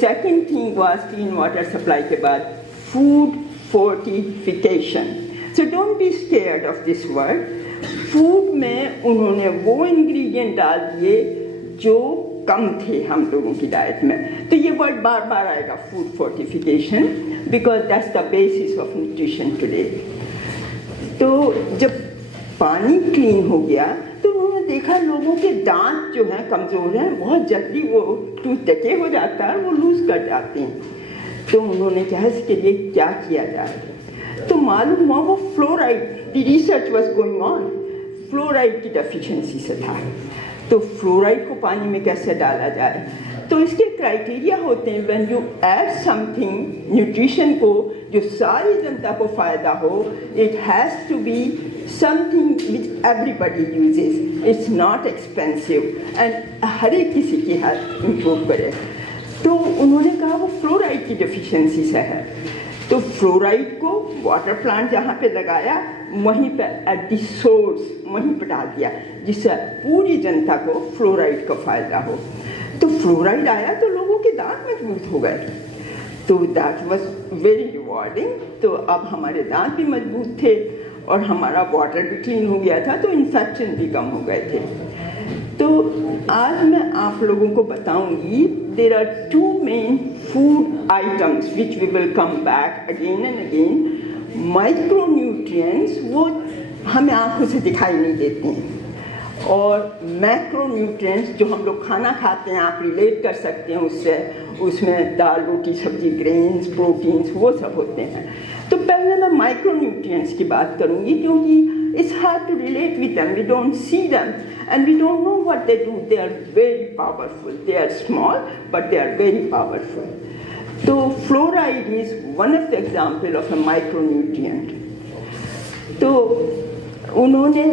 Second thing was clean water supply के बाद food fortification. So don't be scared of this word. Food में उन्होंने वो इंग्रेडिएंट डाल दिए जो कम थे हम लोगों की डाइट में. तो ये वर्ड बार बार आएगा, food fortification, because that's the basis of nutrition today. तो जब पानी क्लीन हो गया तो उन्होंने देखा लोगों के दांत जो हैं कमज़ोर हैं, बहुत जल्दी वो टूथ डके हो जाता है, वो लूज कर जाते हैं. तो उन्होंने कहा इसके लिए क्या किया जाए. तो मालूम हुआ वो fluoride, the research was going on, fluoride की डेफिशिएंसी से था. तो फ्लोराइड को पानी में कैसे डाला जाए. तो इसके क्राइटेरिया होते हैं, when you add something nutrition को जो सारी जनता को फ़ायदा हो, it has to be something which everybody uses, it's not expensive and हर एक किसी की हेल्थ इम्प्रूव करे. तो उन्होंने कहा वो फ्लोराइड की डेफिशिएंसी से है. तो फ्लोराइड को वाटर प्लांट जहाँ पे लगाया वहीं पे एट द सोर्स वहीं पे डाल दिया, जिससे पूरी जनता को फ्लोराइड का फ़ायदा हो. तो फ्लोराइड आया तो लोगों के दांत मजबूत हो गए. तो दैट वाज वेरी रिवॉर्डिंग. तो अब हमारे दांत भी मजबूत थे और हमारा वाटर भी क्लीन हो गया था, तो इन्फेक्शन भी कम हो गए थे. तो आज मैं आप लोगों को बताऊंगी, there are two main food items which we will come back again and again. Micronutrients वो हमें आंखों से दिखाई नहीं देते हैं, और मैक्रोन्यूट्रिएंट्स जो हम लोग खाना खाते हैं, आप रिलेट कर सकते हैं उससे, उसमें दाल रोटी सब्जी ग्रेन्स प्रोटीन्स वो सब होते हैं. तो पहले मैं माइक्रोन्यूट्रिएंट्स की बात करूंगी, क्योंकि it's hard to relate with them, we don't see them and we don't know what they do. They are very powerful, they are small but they are very powerful. तो fluoride is one of the example of a micronutrient. तो उन्होंने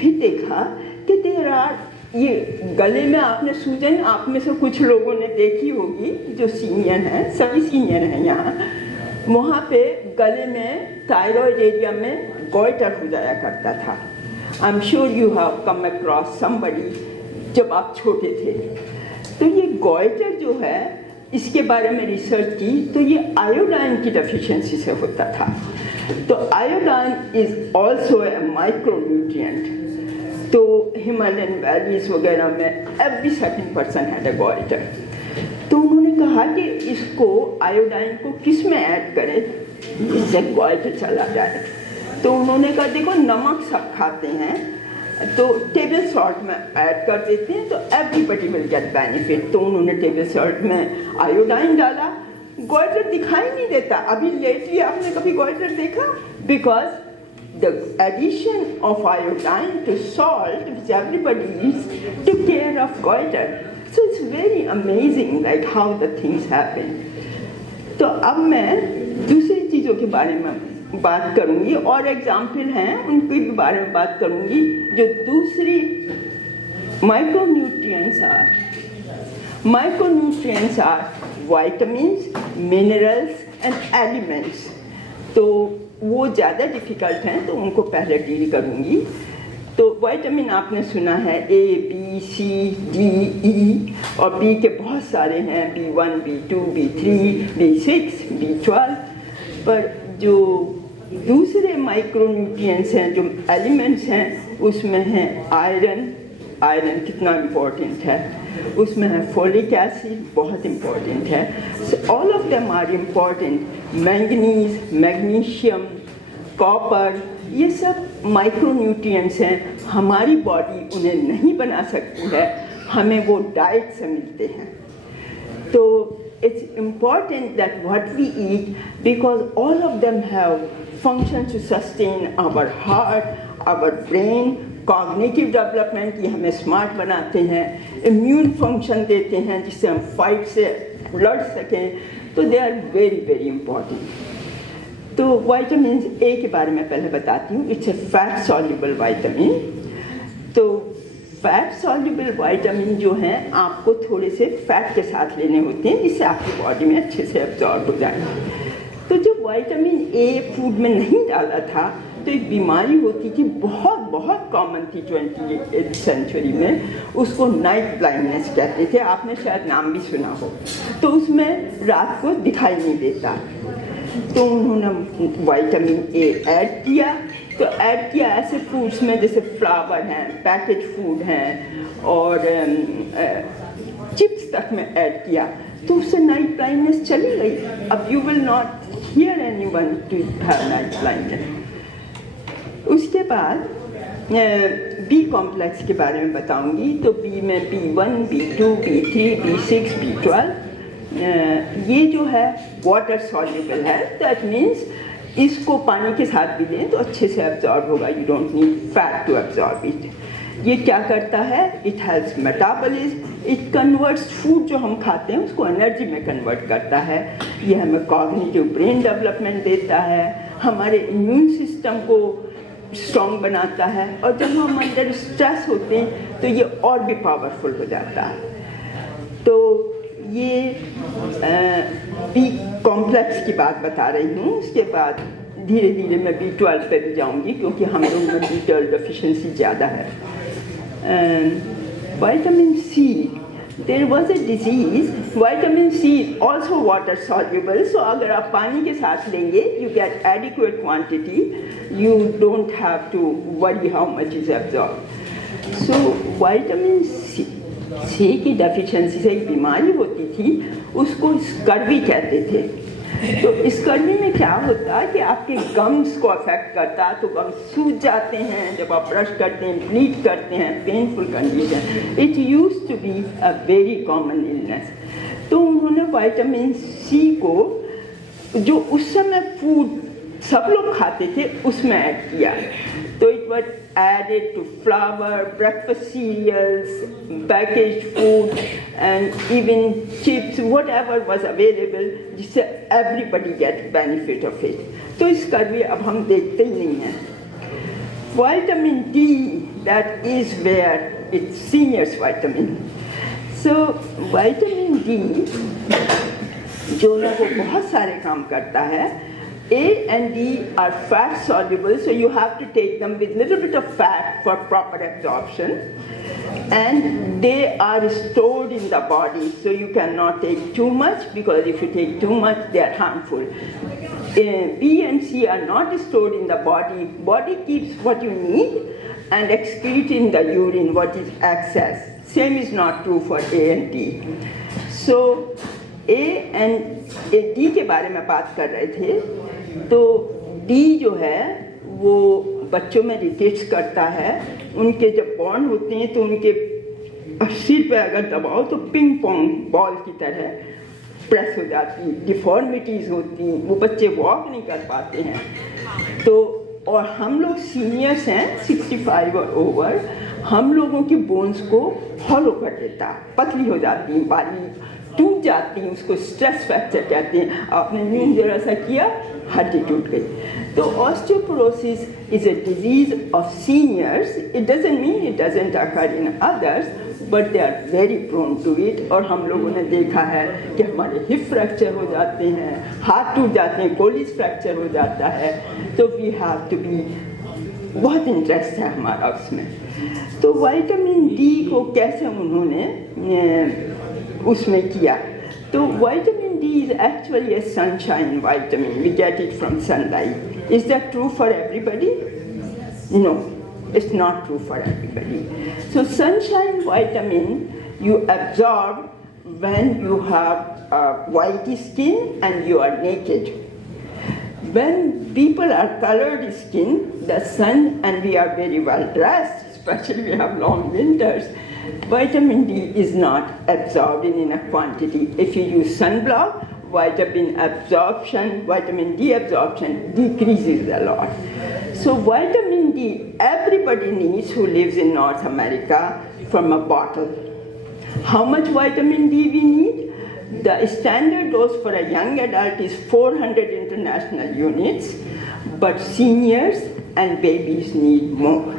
भी देखा कि there are, ये गले में आपने सूजन, आप में से कुछ लोगों ने देखी होगी जो सीनियर हैं, सभी सीनियर हैं यहाँ, वहाँ पे गले में थायराइड एरिया में गॉइटर हो जाया करता था. I am sure you have come across somebody जब आप छोटे थे. तो ये गॉइटर जो है, इसके बारे में रिसर्च की तो ये आयोडाइन की डेफिशिएंसी से होता था. तो iodine is also a micronutrient. तो हिमालयन वैलीज वगैरह में every second person had a goitre. तो उन्होंने कहा कि इसको आयोडाइन को किस में ऐड करें जिससे गॉइटर चला जाए. तो उन्होंने कहा देखो नमक सब खाते हैं, तो टेबल सॉल्ट में ऐड कर देते हैं तो एवरीबडी विल गेट बेनिफिट. तो उन्होंने टेबल सॉल्ट में आयोडाइन डाला, गॉइटर दिखाई नहीं देता. अभी लेटली आपने कभी गॉइटर देखा? Because the addition of iodine to salt, which everybody eats, took care of goiter. So it's very amazing like how the things happen. तो अब मैं दूसरी चीज़ों के बारे में बात करूँगी, और एग्जाम्पल हैं उनके भी बारे में बात करूँगी. जो दूसरी micronutrients are vitamins, minerals and elements. तो वो ज़्यादा डिफ़िकल्ट हैं तो उनको पहले डील करूँगी. तो विटामिन आपने सुना है A, B, C, D, E, और B के बहुत सारे हैं, B1, B2, B3, B6, B12. पर जो दूसरे माइक्रोन्यूट्रिएंट्स हैं, जो एलिमेंट्स हैं, उसमें है आयरन. आयरन कितना इम्पोर्टेंट है, उसमें है फोलिक एसिड, बहुत इम्पोर्टेंट है. All of them are important. Manganese, magnesium, copper, ये सब माइक्रोन्यूट्रिएंट्स हैं. हमारी बॉडी उन्हें नहीं बना सकती है, हमें वो डाइट से मिलते हैं. तो it's important that what we eat, because all of them have function to sustain our heart, our brain, cognitive development, ये हमें स्मार्ट बनाते हैं, इम्यून फंक्शन देते हैं जिससे हम फाइट से लड़ सकें. तो they are very very important. तो विटामिन ए के बारे में पहले बताती हूँ. It's a fat soluble vitamin. तो फैट सॉल्युबल विटामिन जो हैं आपको थोड़े से फैट के साथ लेने होते हैं जिससे आपकी बॉडी में अच्छे से एब्जॉर्ब हो जाए. तो जो विटामिन ए फूड में नहीं डाला था तो एक बीमारी होती थी, बहुत बहुत कॉमन थी 20th सेंचुरी में, उसको नाइट ब्लाइंडनेस कहते थे, आपने शायद नाम भी सुना हो। तो उसमें रात को दिखाई नहीं देता, तो उन्होंने विटामिन ए ऐड किया। तो ऐड किया ऐसे फूड्स में जैसे फ्लावर हैं, पैकेज फूड हैं और चिप्स तक में ऐड किया, तो उससे नाइट ब्लाइंडनेस चली गई। अब you will not hear anyone to have night blindness. उसके बाद बी कॉम्प्लेक्स के बारे में बताऊंगी। तो बी में B1, B2, B3, B6, B12, ये जो है वाटर सॉल्युबल है, दैट मीन्स इसको पानी के साथ भी लें तो अच्छे से एब्जॉर्ब होगा, you don't need fat to absorb it. ये क्या करता है, it helps metabolism, it converts food जो हम खाते हैं उसको एनर्जी में कन्वर्ट करता है, ये हमें कॉग्निटिव ब्रेन डेवलपमेंट देता है, हमारे इम्यून सिस्टम को स्ट्रॉन्ग बनाता है, और जब हम अंदर स्ट्रेस होते हैं तो ये और भी पावरफुल हो जाता है। तो ये बी कॉम्प्लेक्स की बात बता रही हूँ। उसके बाद धीरे धीरे मैं B12 पे भी जाऊँगी क्योंकि हम लोग में B12 डेफिशिएंसी ज़्यादा है। Vitamin C, there was a disease, vitamin C is also water soluble, so अगर आप पानी के साथ लेंगे you get adequate quantity, you don't have to worry how much is absorb. So vitamin C की deficiency से एक बीमारी होती थी, उसको स्कर्वी कहते थे। तो स्कर्वी में क्या होता है कि आपके गम्स को अफेक्ट करता है, तो गम्स सूज जाते हैं, जब आप ब्रश करते हैं ब्लीड करते हैं, painful condition. It used to be a very common illness. तो उन्होंने विटामिन सी को जो उस समय फूड सब लोग खाते थे उसमें ऐड किया। तो it was added to flour, breakfast cereals, packaged food, and even chips, whatever was available, जिससे everybody gets benefit of it. तो इसका भी अब हम देखते ही नहीं हैं। Vitamin D, that is where it's seniors vitamin. So vitamin D जो है वो बहुत सारे काम करता है। A and D are fat soluble, so you have to take them with little bit of fat for proper absorption, and they are stored in the body, so you cannot take too much, because if you take too much they are harmful. B and C are not stored in the body. Body keeps what you need and excrete in the urine what is excess. Same is not true for A and D. So A and D के बारे में बात कर रहे थे। तो D जो है वो बच्चों में रिटेट्स करता है, उनके जब बॉर्न होते हैं तो उनके सिर पे अगर दबाओ तो पिंग पोंग बॉल की तरह प्रेस हो जाती, डिफॉर्मिटीज़ होती, वो बच्चे वॉक नहीं कर पाते हैं। तो और हम लोग सीनियर्स हैं 65 और ओवर, हम लोगों की बोन्स को हॉलो कर देता, पतली हो जाती हैं, बारीक टूट जाती हैं, उसको स्ट्रेस फ्रैक्चर कहते हैं। आपने नींद जरा सा किया, हड्डी टूट गई। तो osteoporosis is a disease of seniors. It doesn't mean it doesn't occur in others, but they are very prone to it. और हम लोगों ने देखा है कि हमारे हिप फ्रैक्चर हो जाते हैं, हाथ टूट जाते हैं, कोलिस फ्रैक्चर हो जाता है। तो वी हैव टू बी, बहुत इंटरेस्ट है हमारा उसमें। तो विटामिन डी को कैसे उन्होंने उसमें किया, तो vitamin D is actually a sunshine vitamin. We get it from sunlight. Is that true for everybody? No, it's not true for everybody. So sunshine vitamin you absorb when you have white skin and you are naked. When people are colored skin, the sun, and we are very well dressed, especially we have long winters, vitamin D is not absorbed in enough quantity. If you use sunblock, vitamin D absorption decreases a lot. So vitamin D, everybody needs who lives in North America from a bottle. How much vitamin D we need? The standard dose for a young adult is 400 international units, but seniors and babies need more.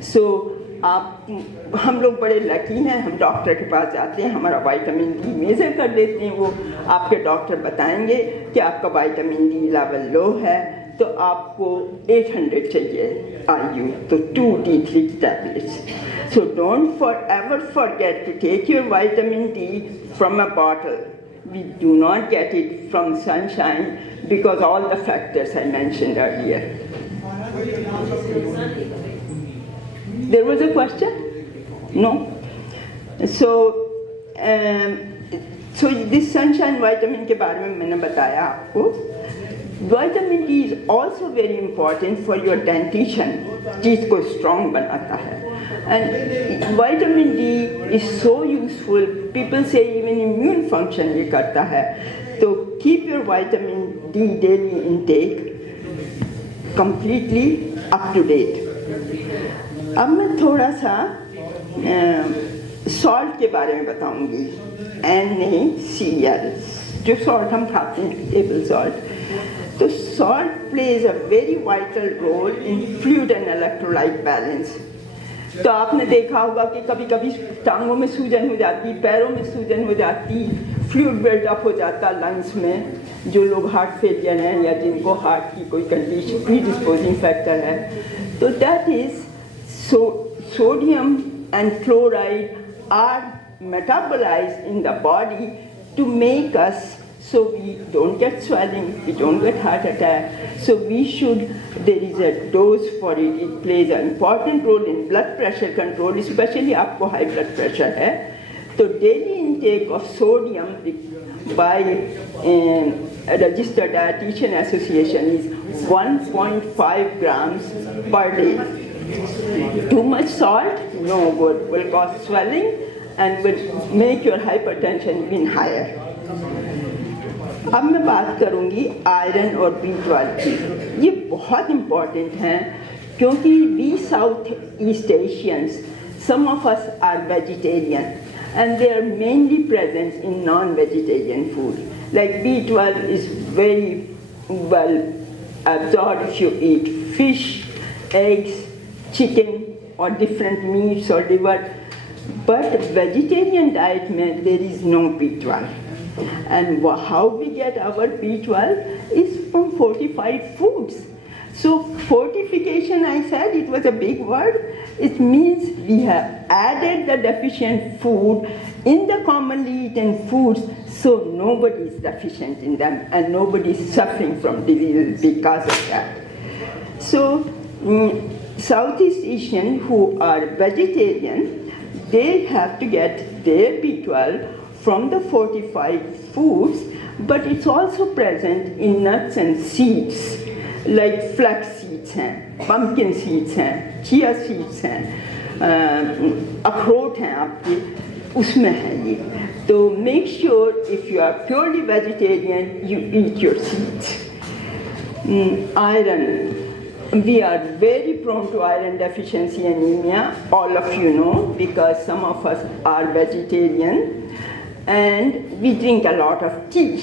So हम लोग बड़े लकी हैं, हम डॉक्टर के पास जाते हैं, हमारा vitamin D major कर लेते हैं, वो आपके डॉक्टर बताएंगे कि आपका विटामिन डी लेवल लो है, तो आपको 800 चाहिए IU, तो 2 D3 tablets. So don't ever forget to take your vitamin D from a bottle. We do not get it from sunshine because all the factors I mentioned earlier. There was a question? No? So this sunshine vitamin के बारे में मैंने बताया आपको. Vitamin D is also very important for your dentition. Teeth को strong बनाता है. And vitamin D is so useful. People say even immune function ये करता है. So keep your vitamin D daily intake completely up to date. अब मैं थोड़ा सा सॉल्ट के बारे में बताऊंगी. NaCl, जो सॉल्ट हम खाते हैं, टेबल सॉल्ट. तो salt plays a very vital role in fluid and electrolyte balance. तो आपने देखा होगा कि कभी कभी टांगों में सूजन हो जाती, पैरों में सूजन हो जाती, फ्लूइड बिल्डअप हो जाता लंग्स में. जो लोग हार्ट फेलियर हैं या जिनको हार्ट की कोई कंडीशन प्रीडिस्पोजिंग फैक्टर है, तो that is sodium and chloride are metabolized in the body to make us so we don't get swelling, we don't get heart attack. So there is a dose for it. It plays an important role in blood pressure control, especially आपको high blood pressure है. तो daily intake of sodium by a registered dietitian association is 1.5 grams per day. Too much salt, no good, will cause swelling and will make your hypertension even higher. अब मैं बात करूंगी आयरन और B12 की. ये बहुत इम्पॉर्टेंट हैं क्योंकि we South East Asians, some of us are vegetarian and they are mainly present in non-vegetarian food. Like B12 is very well absorbed if you eat fish, eggs, chicken or different meats or liver. But vegetarian diet में there is no B12. And how we get our B12 is from fortified foods. So fortification, I said, it was a big word. It means we have added the deficient food in the commonly eaten foods, so nobody is deficient in them and nobody is suffering from diseases because of that. So Southeast Asian who are vegetarian, they have to get their B12 from the fortified foods, but it's also present in nuts and seeds, like flax seeds हैं, pumpkin seeds हैं, chia seeds हैं, अखरोट हैं आपके, उसमें है ये. तो make sure if you are purely vegetarian, you eat your seeds. Iron. We are very prone to iron deficiency anemia, all of you know, because some of us are vegetarian. And we drink a lot of tea,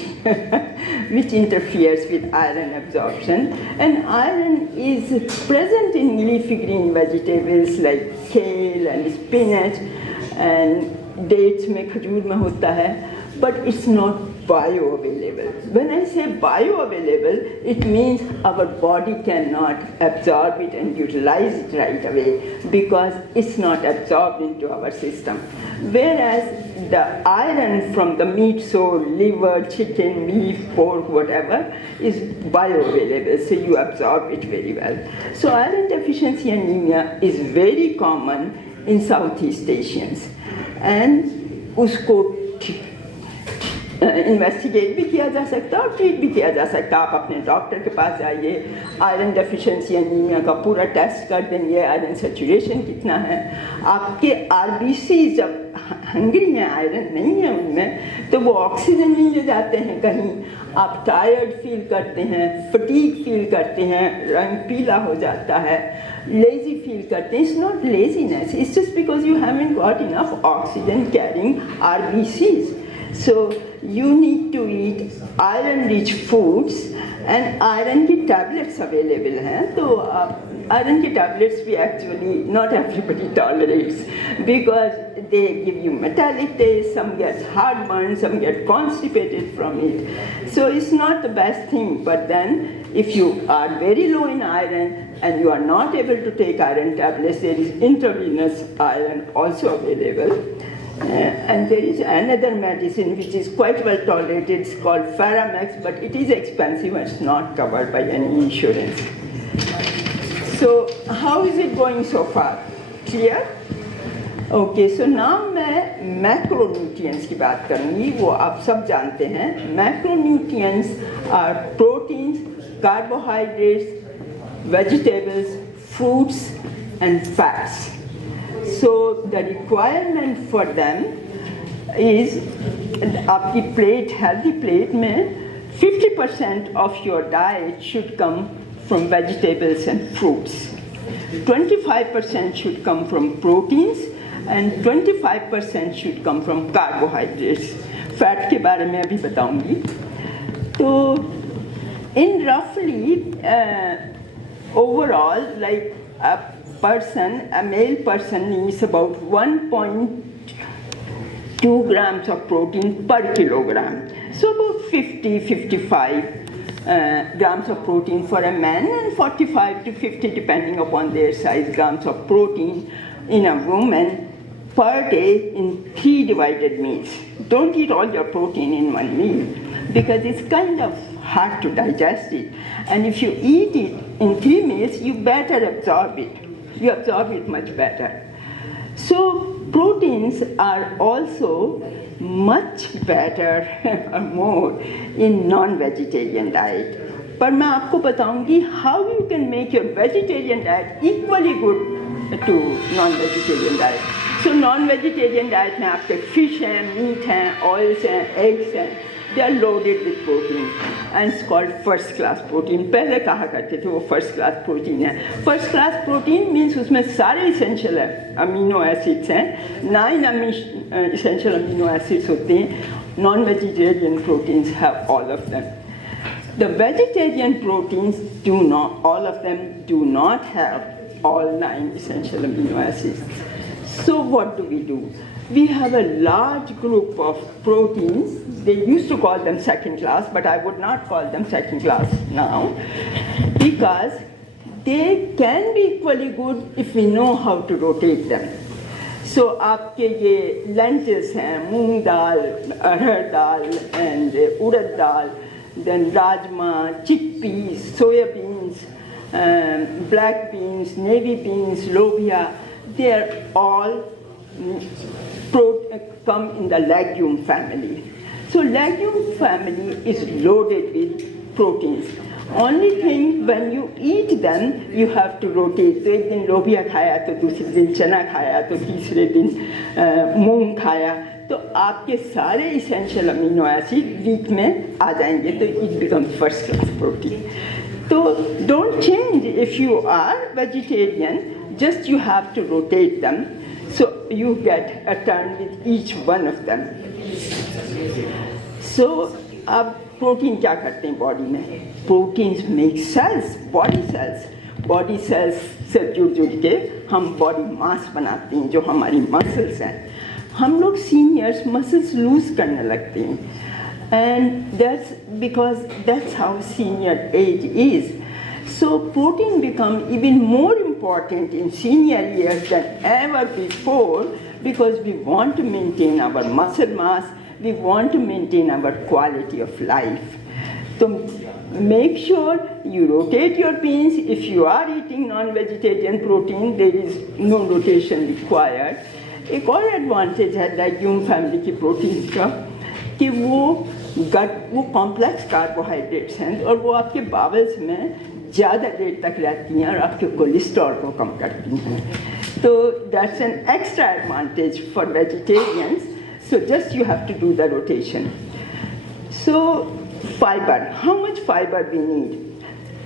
which interferes with iron absorption. And iron is present in leafy green vegetables like kale and spinach, and dates में, खजूर में होता है, but it's not bioavailable. When I say bioavailable, it means our body cannot absorb it and utilize it right away because it's not absorbed into our system. Whereas the iron from the meat, so liver, chicken, beef, pork, whatever, is bioavailable, so you absorb it very well. So iron deficiency anemia is very common in Southeast Asians. And उसको इन्वेस्टिगेट भी किया जा सकता है और ट्रीट भी किया जा सकता है. आप अपने डॉक्टर के पास जाइए, आयरन डेफिशिएंसी एनीमिया का पूरा टेस्ट कर देंगे, आयरन सेचुरेशन कितना है. आपके RBC जब हंग्री हैं, आयरन नहीं है उनमें, तो वो ऑक्सीजन नहीं ले जाते हैं कहीं. आप टायर्ड फील करते हैं, फटीग फील करते हैं, रंग पीला हो जाता है, लेजी फील करते हैं. It's not laziness, it's just because you haven't got enough oxygen carrying RBCs. So you need to eat iron-rich foods and iron की tablets available हैं. तो iron की tablets भी actually not everybody tolerates because they give you metallic taste. Some get heartburn, some get constipated from it. So it's not the best thing. But then If you are very low in iron and you are not able to take iron tablets, there is intravenous iron also available. And there is another medicine which is quite well tolerated. It's called Ferromex, but it is expensive and it's not covered by any insurance. So how is it going so far? Clear? Okay, so now मैं macronutrients की बात करूँगी. वो आप सब जानते हैं. Macronutrients are proteins, carbohydrates, vegetables, fruits, and fats. So the requirement for them is आपकी plate, healthy plate में 50% of your diet should come from vegetables and fruits. 25% should come from proteins and 25% should come from carbohydrates. Fat के बारे में अभी बताऊंगी. तो in roughly overall, like a male person needs about 1.2 grams of protein per kilogram. So about 55 grams of protein for a man and 45 to 50, depending upon their size, grams of protein in a woman per day in 3 divided meals. Don't eat all your protein in one meal because it's kind of hard to digest it. And if you eat it in 3 meals, you better absorb it. You absorb it much better. So proteins are also much better or more in non-vegetarian diet. पर मैं आपको बताऊंगी how you can make your vegetarian diet equally good to non-vegetarian diet. So non-vegetarian diet में आपके fish हैं, meat हैं, oils हैं, eggs हैं. They are loaded with protein and it's called first class protein. पहले कहा करते थे वो first class protein है. First class protein means उसमें सारे essential amino acids हैं. 9 essential amino acids होते हैं. Non-vegetarian proteins have all of them. The vegetarian proteins do not, all of them do not have all 9 essential amino acids. So what do? We have a large group of proteins. They used to call them second class, but I would not call them second class now because they can be equally good if we know how to rotate them. So आपके ये lentils हैं, मूंग दाल, अरहर दाल, and उड़द दाल, then rajma, chickpeas, soya beans, black beans, navy beans, lobia. They are all come in the legume family. So legume family is loaded with proteins. Only thing when you eat them, you have to rotate. तो एक दिन लोबिया खाया, तो दूसरे दिन चना खाया, तो तीसरे दिन मूंग खाया, तो आपके सारे essential amino acid वीक में आ जाएंगे, तो it becomes first class protein. So don't change if you are vegetarian. Just you have to rotate them. So you get a turn with each one of them. So अब protein क्या करते हैं body में? Proteins make cells, body cells. Body cells से जुड़ के हम body mass बनाते हैं, जो हमारी मसल्स हैं. हम लोग सीनियर्स मसल्स लूज करने लगते हैं. And that's because that's how senior age is. So protein become even more important in senior years than ever before because we want to maintain our muscle mass, we want to maintain our quality of life. So make sure you rotate your beans. If you are eating non-vegetarian protein, there is no rotation required. एक और एडवांटेज है legume family की प्रोटीन का कि वो complex carbohydrates हैं और वो आपके बावल्स में ज़्यादा देर तक रहती हैं और आपके कोलेस्ट्रॉल को कम करती हैं. तो that's an extra advantage for vegetarians. So just you have to do the rotation. So fiber, how much fiber we need?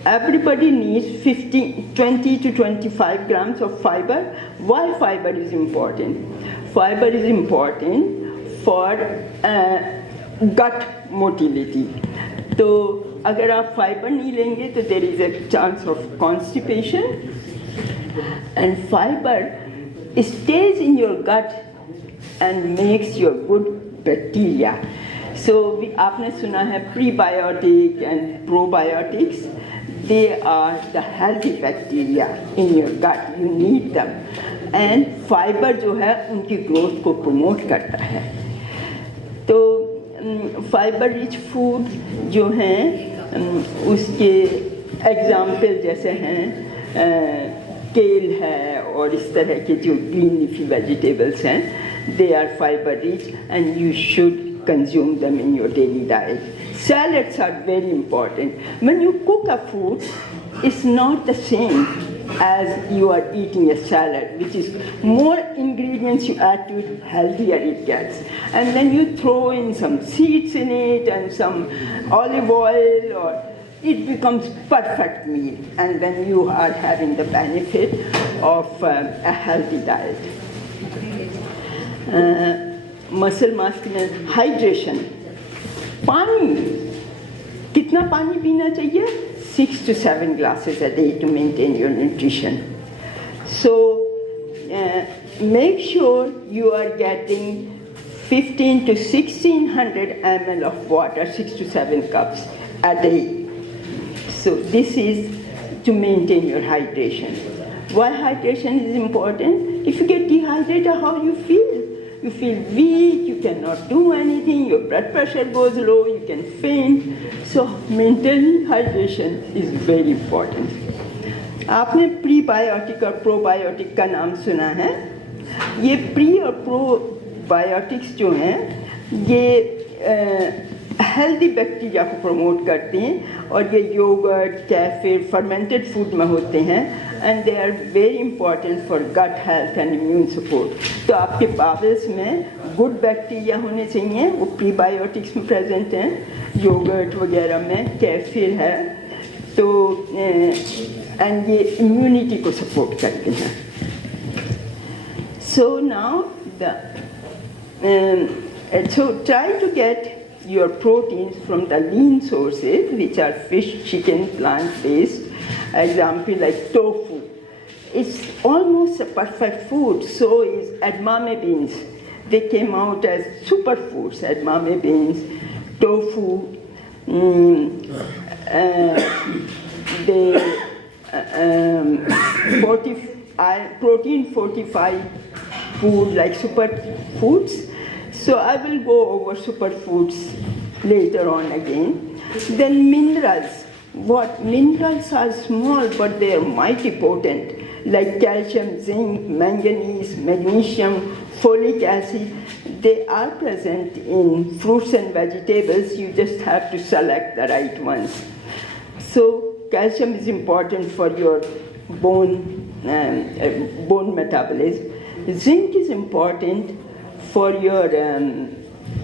Everybody needs 20 to 25 grams of fiber. Why fiber is important? Fiber is important for gut motility. तो अगर आप फाइबर नहीं लेंगे तो there is a chance of constipation. And fiber stays in your gut and makes your good bacteria. So आपने सुना है prebiotic and probiotics. they are the healthy bacteria in your gut. You need them. And fiber जो है उनकी growth को promote करता है. तो फाइबर रिच फूड जो हैं उसके एग्जाम्पल जैसे हैं केल है और इस तरह के जो ग्रीन लीफी वेजिटेबल्स हैं, they are fiber rich and you should consume them in your daily diet. Salads are very important. When you cook a food, it's not the same as you are eating a salad, which is more ingredients you add to it, healthier it gets. And then you throw in some seeds in it and some olive oil, or it becomes perfect meal. And then you are having the benefit of a healthy diet. Muscle mass में हाइड्रेशन, पानी, कितना पानी पीना चाहिए? 6 to 7 glasses a day to maintain your nutrition. So make sure you are getting 15 to 1600 ml of water, 6 to 7 cups a day. So this is to maintain your hydration. Why hydration is important? If you get dehydrated, how you feel? You feel weak, you cannot do anything, your blood pressure goes low, you can faint. So maintaining hydration is very important. आपने प्रीबायोटिक और प्रोबायोटिक का नाम सुना है. ये प्री और प्रोबायोटिक्स जो हैं ये हेल्दी बैक्टीरिया को प्रमोट करते हैं और ये योगर्ट, कैफे, फर्मेंटेड फूड में होते हैं and they are very important for gut health and immune support. तो आपके बावल्स में गुड बैक्टीरिया होने चाहिए, वो प्रीबायोटिक्स में प्रेजेंट हैं, योगर्ट वगैरह में कैफिर है, तो एंड ये इम्यूनिटी को सपोर्ट करते हैं. So now so try to get your proteins from the lean sources, which are fish, chicken, plant-based. Example like tofu. It's almost a perfect food. So is edamame beans. They came out as superfoods. Edamame beans, tofu. Protein fortified food like superfoods. So I will go over superfoods later on again. Then minerals. What? Minerals are small, but they are mighty potent, like calcium, zinc, manganese, magnesium, folic acid. They are present in fruits and vegetables. You just have to select the right ones. So calcium is important for your bone metabolism. Zinc is important for your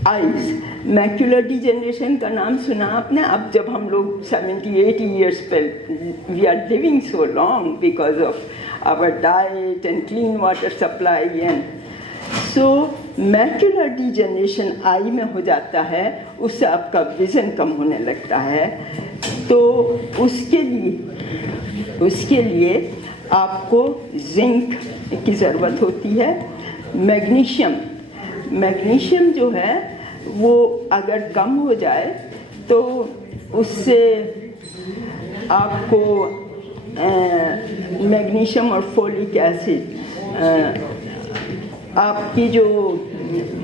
eyes. Macular degeneration का नाम सुना आपने? अब जब हम लोग 70-80 years पे, we are living so long because of our diet and clean water supply, and so macular degeneration eye में हो जाता है, उससे आपका विजन कम होने लगता है. तो उसके लिए आपको जिंक की ज़रूरत होती है. मैग्नीशियम जो है वो अगर कम हो जाए तो उससे आपको मैग्नीशियम और फोलिक एसिड, आपकी जो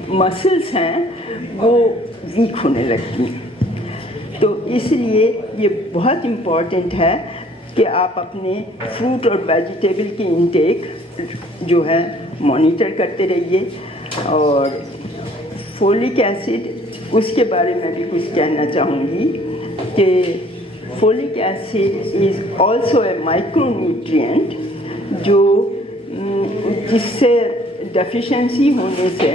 मसल्स हैं वो वीक होने लगती हैं. तो इसलिए ये बहुत इम्पॉर्टेंट है कि आप अपने फ्रूट और वेजिटेबल की इंटेक जो है मॉनिटर करते रहिए. और फोलिक एसिड, उसके बारे में भी कुछ कहना चाहूँगी कि folic acid is also a micronutrient जो जिससे डेफिशिएंसी होने से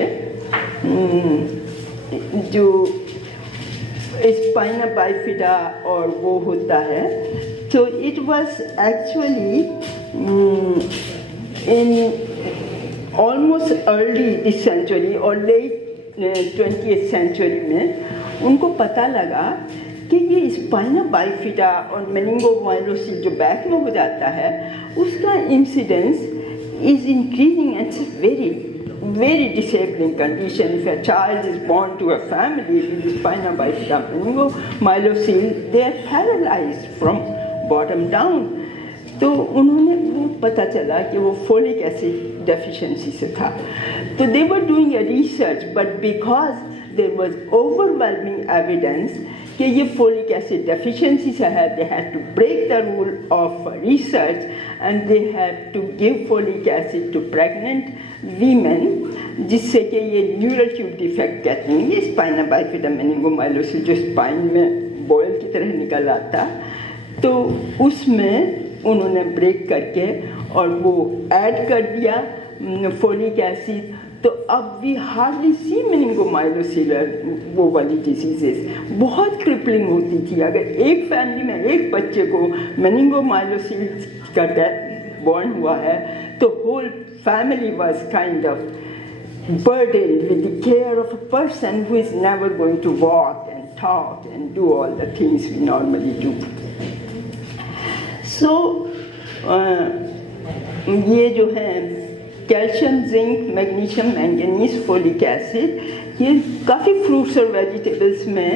जो स्पाइना बाइफिडा और वो होता है. तो it was actually in almost early this century और लेट 20th सेंचुरी में उनको पता लगा कि ये स्पाइना बाइफिडा और मेनिंगोमाइलोसिस जो बैक में हो जाता है उसका incidence is increasing and it's very disabling condition. If a child is born to a family with spina bifida meningomyelocele, they are paralyzed from bottom down. तो उन्होंने वो पता चला कि वो फोलिक एसिड डेफिशिएंसी से था. तो they were doing a research, but because there was overwhelming evidence कि ये फोलिक एसिड डेफिशिएंसी से है, they had to break the rule of research and they had to give folic acid to pregnant women, जिससे कि ये neural tube defect कहते हैं, ये स्पाइना बाइफिडा मेनिंगोमाइलोसिस जो स्पाइन में बॉयल की तरह निकल आता, तो उसमें उन्होंने ब्रेक करके और वो ऐड कर दिया फोलिक एसिड. तो अब वी हार्डली सी मेनिंगोमाइलोसिलर वो वाली डिजीजेस बहुत क्रिपलिंग होती थी. अगर एक फैमिली में एक बच्चे को मेनिंगोमाइलोसिल का डेथ बॉर्न हुआ है तो whole family was kind of burdened with the care of a person who is never going to walk and talk and do all the things we normally do. So, ये जो है calcium, zinc, magnesium, manganese, folic acid, ये काफ़ी फ्रूट्स और वेजिटेबल्स में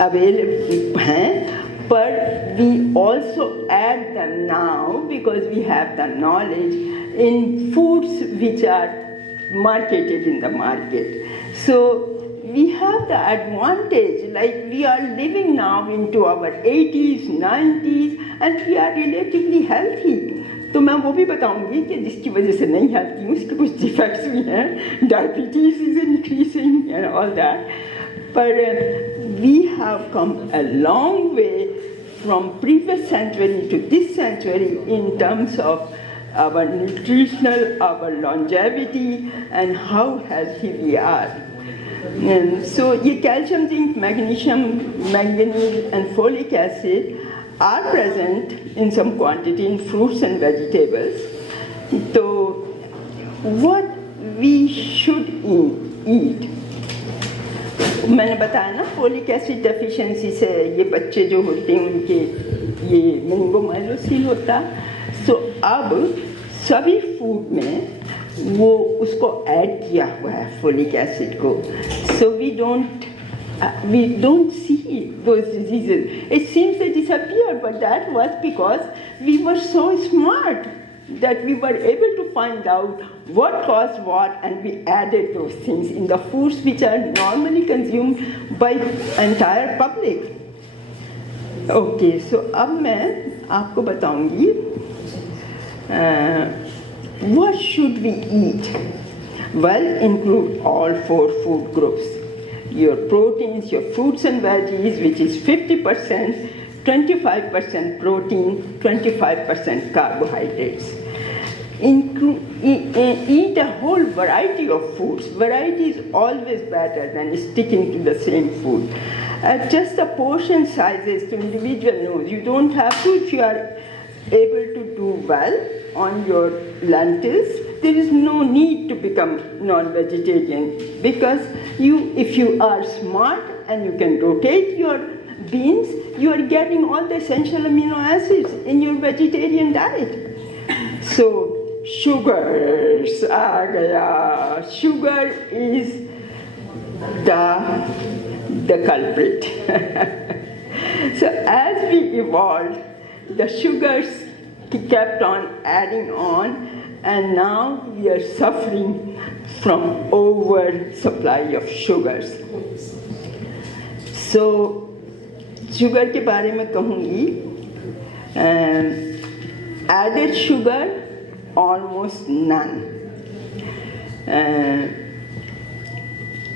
अवेलेबल हैं, पर we also add them now because we have the knowledge in foods which are marketed in the market. So we have the advantage, like we are living now into our 80s, 90s and we are relatively healthy. तो मैं वो भी बताऊंगी कि जिसकी वजह से नहीं हेल्थी हूँ उसके कुछ डिफेक्ट्स भी हैं, diabetes is increasing and all that, पर we have come a long way from previous century to this century in terms of our nutritional, our longevity and how healthy we are. And so ye calcium, zinc, magnesium, manganese and folic acid are present in some quantity in fruits and vegetables. So what we should eat? मैंने बताया ना folic acid deficiency से ये बच्चे जो होते हैं उनके ये मेनिंगोमाइलोसिल होता. सो अब सभी फूड में वो उसको ऐड किया हुआ है फोलिक एसिड को. सो we don't see those diseases. It seems they disappeared, but that was because we were so smart that we were able to find out what caused what and we added those things in the foods which are normally consumed by entire public. Okay, so अब मैं आपको बताऊंगी what should we eat? Well, include all 4 food groups. Your proteins, your fruits and veggies, which is 50%, 25% protein, 25% carbohydrates. Eat a whole variety of foods. Variety is always better than sticking to the same food. Just the portion sizes to individual knows. You don't have to, if you are able to do well on your lentils, there is no need to become non-vegetarian because if you are smart and you can rotate your beans, you are getting all the essential amino acids in your vegetarian diet. So, sugars, sugar is the culprit. So as we evolved, the sugars kept on adding on, and now we are suffering from oversupply of sugars. So, sugar के बारे में कहूँगी, added sugar, almost none.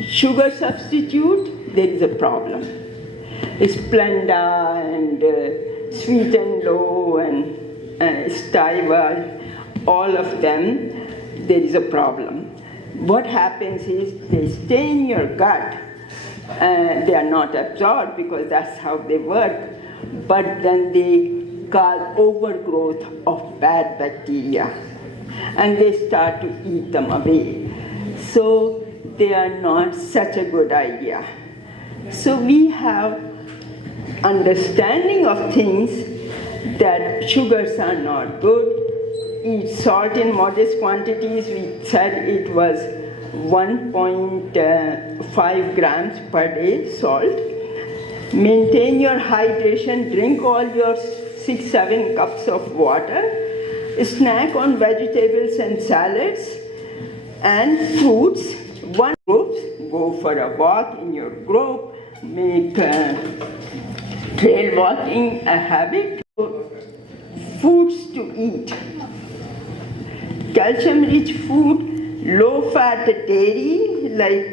Sugar substitute, there is a problem. Splenda and Sweet and Low and Stuyver, all of them, there is a problem. What happens is they stay in your gut. They are not absorbed because that's how they work, but then they cause overgrowth of bad bacteria and they start to eat them away. So they are not such a good idea. So we have understanding of things that sugars are not good. Eat salt in modest quantities. We said it was 1.5 grams per day salt. Maintain your hydration. Drink all your 6 6-7 cups of water, snack on vegetables and salads and fruits. One group, go for a walk in your group, make trail walking a habit. Foods to eat. Calcium rich food, low fat dairy, like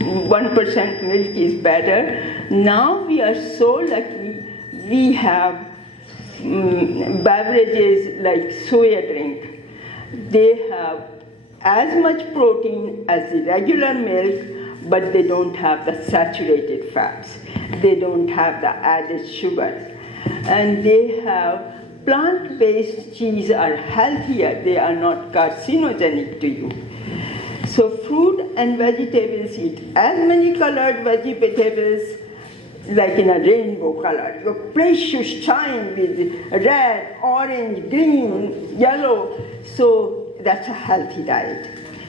1% milk is better. Now we are so lucky, we have beverages like soya drink. They have as much protein as the regular milk, but they don't have the saturated fats. They don't have the added sugars. And they have plant-based cheese are healthier. They are not carcinogenic to you. So fruit and vegetables, eat as many colored vegetables like in a rainbow color. Your place should shine with red, orange, green, yellow. So that's a healthy diet.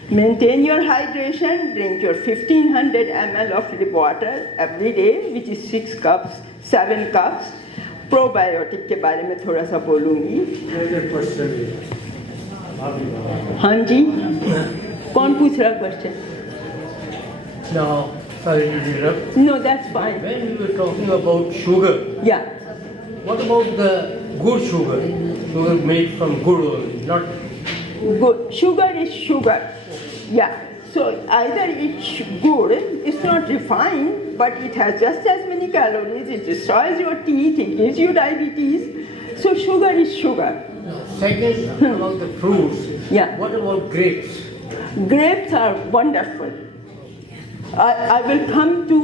Maintain your hydration. Drink your 1500 ml of water every day, which is 6 cups, 7 cups. Probiotic के बारे में थोड़ा सा बोलूँगी। हाँ जी, कौन पूछ रहा question? Now, sorry to interrupt. No, that's fine. When you were talking about sugar, Yeah. what about the good sugar? Sugar made from good oil, not Good. Sugar is sugar. Yeah. So either it's good, it's not refined, but it has just as many calories, it destroys your teeth, it gives you diabetes. So sugar is sugar. Second, about the fruits. Yeah. What about grapes? Grapes are wonderful. I will come to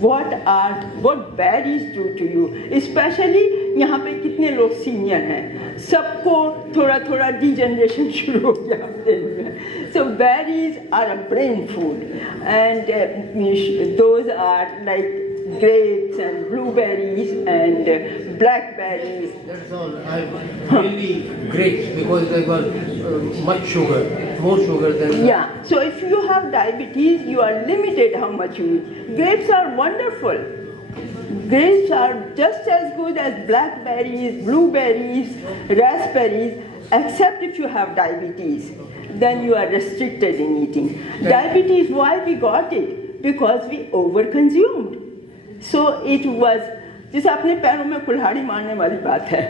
what berries do to you. Especially यहाँ पे कितने लोग सीनियर हैं, सबको थोड़ा थोड़ा degeneration शुरू हो गया अपने में. So berries are a brain food, and those are like grapes and blueberries and blackberries. That's all. I really grapes because they got much sugar, more sugar than. Yeah. So if you have diabetes, you are limited how much you eat. Grapes are wonderful. Grapes are just as good as blackberries, blueberries, raspberries, except if you have diabetes. Then you are restricted in eating. Diabetes, why we got it? Because we overconsumed. So it was, जिसे अपने पैरों में कुल्हाड़ी मारने वाली बात है.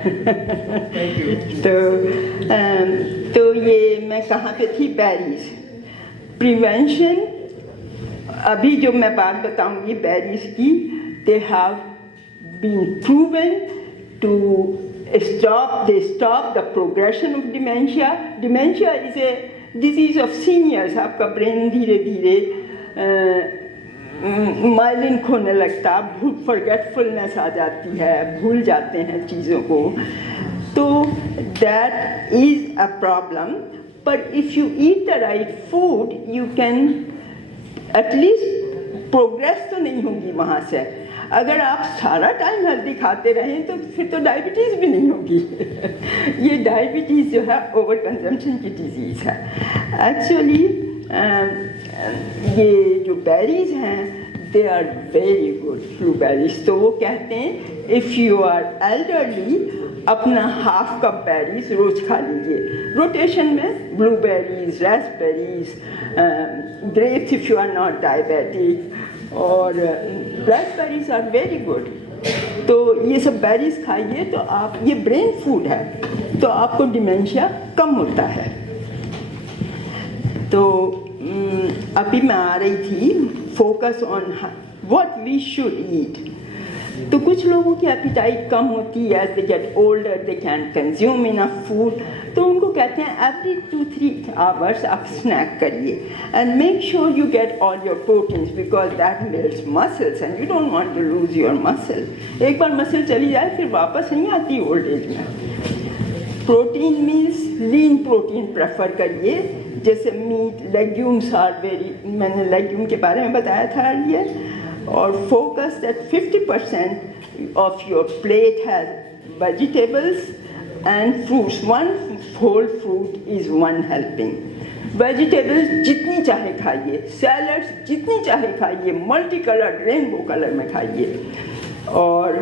तो ये मैं कहाँ पे थी? बेरीज. प्रिवेंशन, अभी जो मैं बात बताऊंगी बेरीज की, they have been proven to stop the progression of dementia. Dementia is a disease of seniors. आपका ब्रेन धीरे धीरे माइलिन खोने लगता, फॉरगेटफुलनेस आ जाती है, भूल जाते हैं चीज़ों को. तो that is a problem. But if you eat the right food you can at least progress तो नहीं होगी वहाँ से. अगर आप सारा टाइम हेल्दी खाते रहें तो फिर तो डायबिटीज़ भी नहीं होगी. ये डायबिटीज़ जो है ओवर कंजम्पशन की डिजीज़ है. एक्चुअली ये जो बेरीज हैं they are very good blueberries. तो वो कहते हैं इफ़ यू आर एल्डरली अपना हाफ कप बेरीज रोज़ खा लीजिए. रोटेशन में blueberries, raspberries, grapes if you are not diabetic, और ब्लैकबेरीज आर वेरी गुड. तो ये सब बेरीज खाइए तो आप, ये ब्रेन फूड है तो आपको डिमेंशिया कम होता है. तो अभी मैं आ रही थी focus on what we should eat. तो कुछ लोगों की एपिटाइट कम होती है, as they get older they can consume enough food. तो उनको कहते हैं एवरी 2-3 आवर्स आप स्नैक करिए and make sure you get all your proteins because that builds muscles and you don't want to lose your muscle. एक बार muscle चली जाए फिर वापस नहीं आती ओल्ड एज में. Protein means lean protein prefer करिए, जैसे मीट, लेग्यूम्स आर वेरी, मैंने लेग्यूम के बारे में बताया था अर्लियर. और focus that 50% of your plate has vegetables and fruits. 1 whole fruit is 1 helping. Vegetables जितनी चाहे खाइए, सैलड्स जितनी चाहे खाइए, मल्टी कलर रेनबो कलर में खाइए. और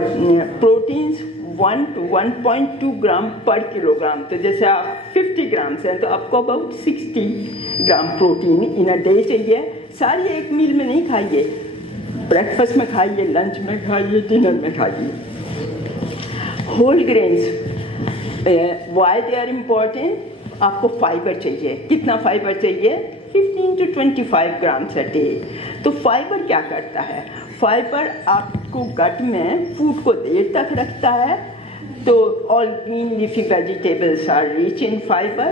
प्रोटीन्स 1 to 1.2 ग्राम पर किलोग्राम. तो जैसे आप 50 ग्राम्स हैं तो आपको अबाउट 60 gram protein in a day चाहिए. सारी एक मील में नहीं खाइए, ब्रेकफास्ट में खाइए, लंच में खाइए, डिनर में खाइए. Whole grains why they are important. आपको फाइबर चाहिए. कितना फाइबर चाहिए? 15 to 25 ग्राम्स अ डे. तो फाइबर क्या करता है? फाइबर आपको गट में फूड को देर तक रखता है. तो all green leafy vegetables are rich in fibre,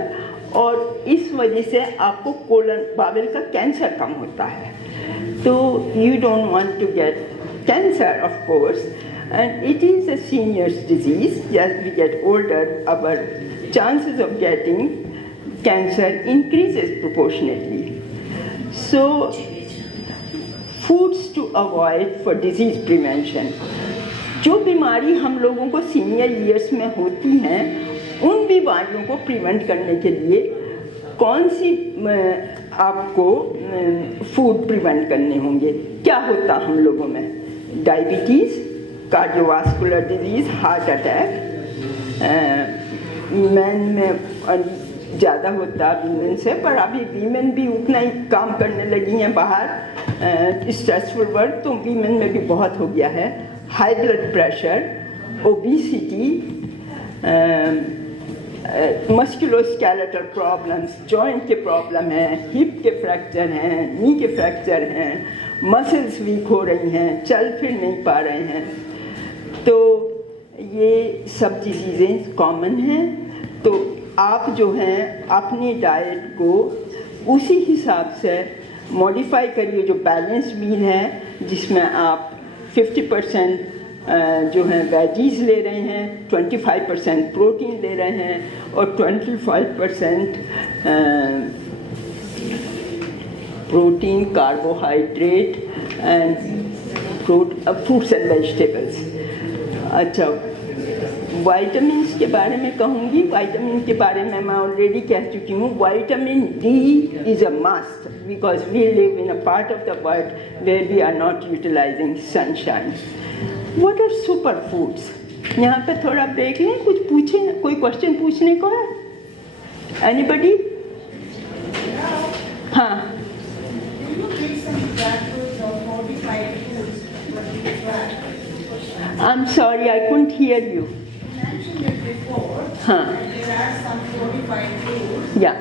और इस वजह से आपको कोलन बावेल का कैंसर कम होता है. तो you don't want to get cancer of course, and it is a senior's disease. As we get older, our chances of getting cancer increases proportionately. So, foods to avoid for disease prevention. जो बीमारी हम लोगों को senior years में होती हैं, उन बीमारियों को प्रिवेंट करने के लिए कौन सी आपको फूड प्रिवेंट करने होंगे? क्या होता हम लोगों में? Diabetes, cardiovascular disease, heart attack. Man में ज़्यादा होता वीमेन से, पर अभी वीमेन भी उतना ही काम करने लगी हैं बाहर. स्ट्रेसफुल वर्क तो वीमेन में भी बहुत हो गया है. High blood pressure, obesity, musculoskeletal problems, joint के प्रॉब्लम हैं, हिप के फ्रैक्चर हैं, नी के फ्रैक्चर हैं, मसल्स वीक हो रही हैं, चल फिर नहीं पा रहे हैं. तो ये सब चीज़ें कॉमन हैं. तो आप जो हैं अपनी डाइट को उसी हिसाब से मॉडिफाई करिए जो बैलेंस मील है, जिसमें आप 50% जो है वेजीज ले रहे हैं, 25% प्रोटीन ले रहे हैं, और 25% protein, carbohydrate and fruits and vegetables. अच्छा, वाइटामिन्स के बारे में कहूँगी. वाइटामिन के बारे में मैं ऑलरेडी कह चुकी हूँ. Vitamin D is a must because we live in a part of the world where we are not utilising sunshine. What are super foods? यहाँ पे थोड़ा ब्रेक लें, कुछ पूछें. कोई क्वेश्चन पूछने को है? एनीबडी? हाँ. I'm sorry, I couldn't hear you. You mentioned it before. Huh. There are some 45 foods. Yeah.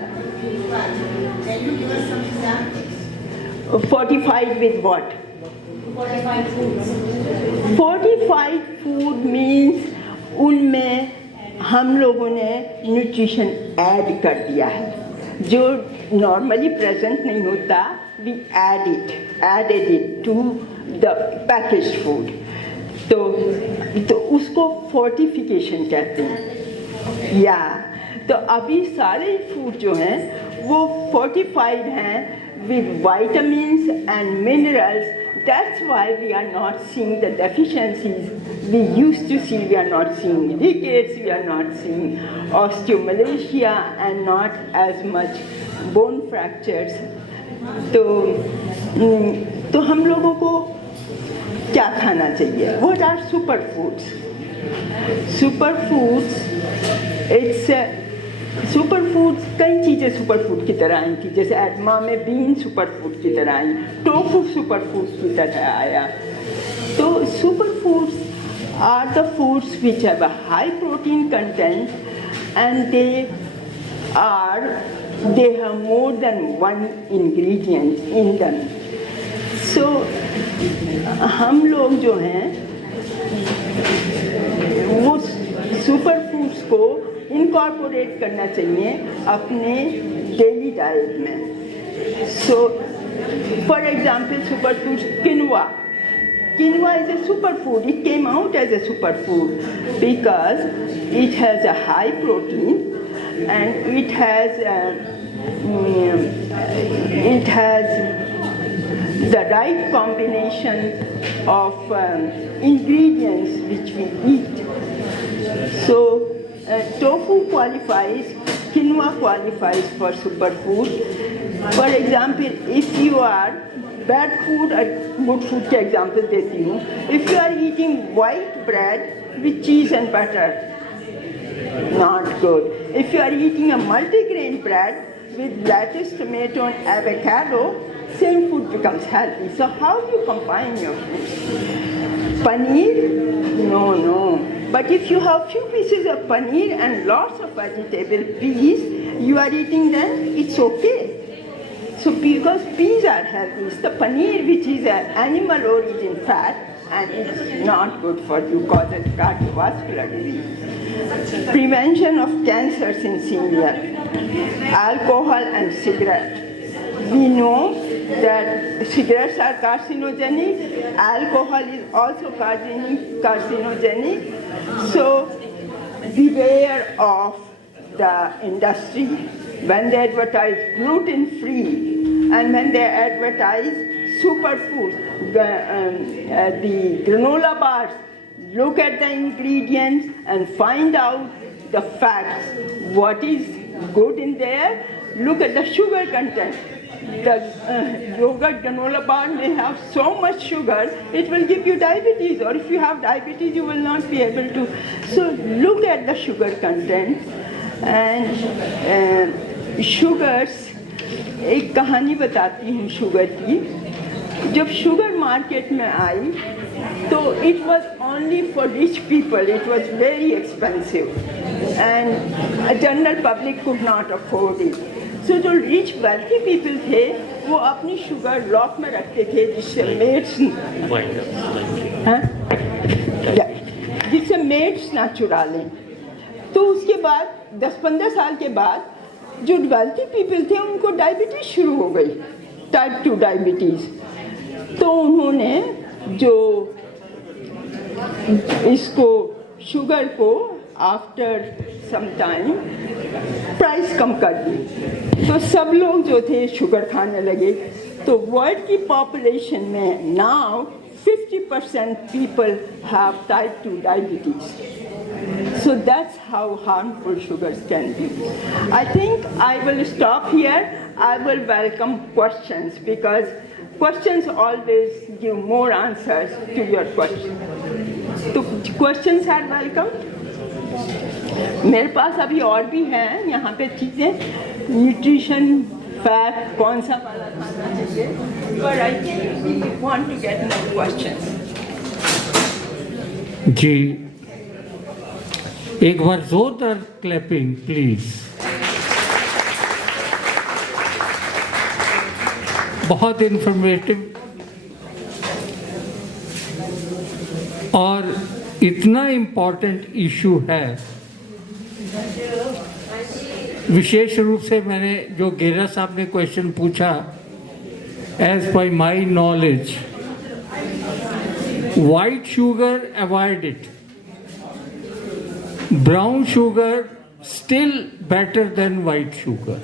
Can you give us some examples? 45 with what? 45 foods. 45 food means उनमें हम लोगों ने न्यूट्रिशन ऐड कर दिया है जो नॉर्मली प्रेजेंट नहीं होता. We added it to the packaged food. तो उसको फोर्टिफिकेशन कहते हैं. या तो अभी सारे फूड जो हैं वो फोर्टिफाइड हैं with vitamins and minerals. That's why we are not seeing the deficiencies we used to see. We are not seeing rickets, we are not seeing osteomalacia, and not as much bone fractures. तो हम लोगों को क्या खाना चाहिए? What are superfoods? Superfoods कई चीज़ें सुपरफूड की तरह आई थी. जैसे एडमा में बीन सुपरफूड की तरह आई, टोफू सुपरफूड की तरह आया. तो superfoods are the foods which have a high protein content and they have more than one ingredient in them. So हम लोग जो हैं वो सुपर फूड्स को इनकॉर्पोरेट करना चाहिए अपने डेली डाइट में. So for example super foods, quinoa is a superfood. It came out as a superfood because it has a high protein and it has the right combination of ingredients which we eat. So tofu qualifies, quinoa qualifies for superfood. For example, if you are bad food और good food के example देती हूँ. If you are eating white bread with cheese and butter, not good. If you are eating a multigrain bread with lettuce, tomato and avocado, same food becomes healthy. So how you combine your foods? Paneer? No. But if you have few pieces of paneer and lots of vegetable peas, you are eating them, it's okay. So because peas are healthy, it's the paneer which is an animal origin fat and it's not good for you, causes cardiovascular disease. Prevention of cancers in senior, alcohol and cigarette. We know that cigarettes are carcinogenic, alcohol is also carcinogenic. So beware of the industry when they advertise gluten-free and when they advertise superfoods, the granola bars. Look at the ingredients and find out the facts. What is good in there? Look at the sugar content. The yogurt granola bar may have so much sugar, it will give you diabetes. Or if you have diabetes, you will not be able to. So look at the sugar content. And sugars, एक कहानी बताती हूँ शुगर की. जब sugar market में आई तो it was only for rich people, it was very expensive and a general public could not afford it. So जो rich wealthy people थे वो अपनी शुगर लॉक में रखते थे जिससे मेड्स ना चुरा लें. तो उसके बाद 10-15 साल के बाद जो wealthy people थे उनको डायबिटीज शुरू हो गई, टाइप 2 डायबिटीज. तो उन्होंने जो इसको शुगर को आफ्टर सम टाइम प्राइस कम कर दी. तो सब लोग जो थे शुगर खाने लगे. तो वर्ल्ड की पॉपुलेशन में नाउ 50% people have type 2 diabetes. So that's how harmful sugars can be. I think I will stop here. I will welcome questions because questions always give more answers to your questions. So questions are welcome. मेरे पास अभी और भी हैं यहाँ पे चीज़ें, nutrition fat कौन सा वाला खाना चाहिए. But I think we want to get more questions. जी एक बार जोरदार क्लैपिंग प्लीज. बहुत इन्फॉर्मेटिव और इतना इम्पोर्टेंट इशू है. विशेष रूप से मैंने जो गेरा साहब ने क्वेश्चन पूछा, as by my knowledge white sugar avoid it, brown sugar still better than white sugar,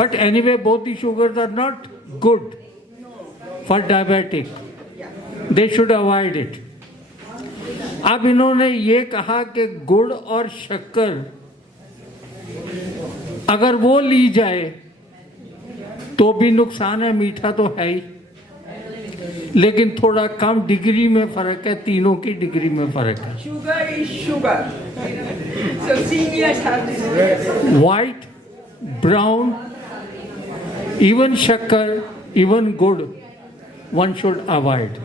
but anyway both the sugars are not good for diabetic, they should avoid it. अब इन्होंने ये कहा कि गुड़ और शक्कर अगर वो ली जाए तो भी नुकसान है, मीठा तो है ही, लेकिन थोड़ा कम डिग्री में फर्क है, तीनों की डिग्री में फर्क है. Sugar is sugar. So seniors have this. White, brown, even shakkar, even good, one should avoid.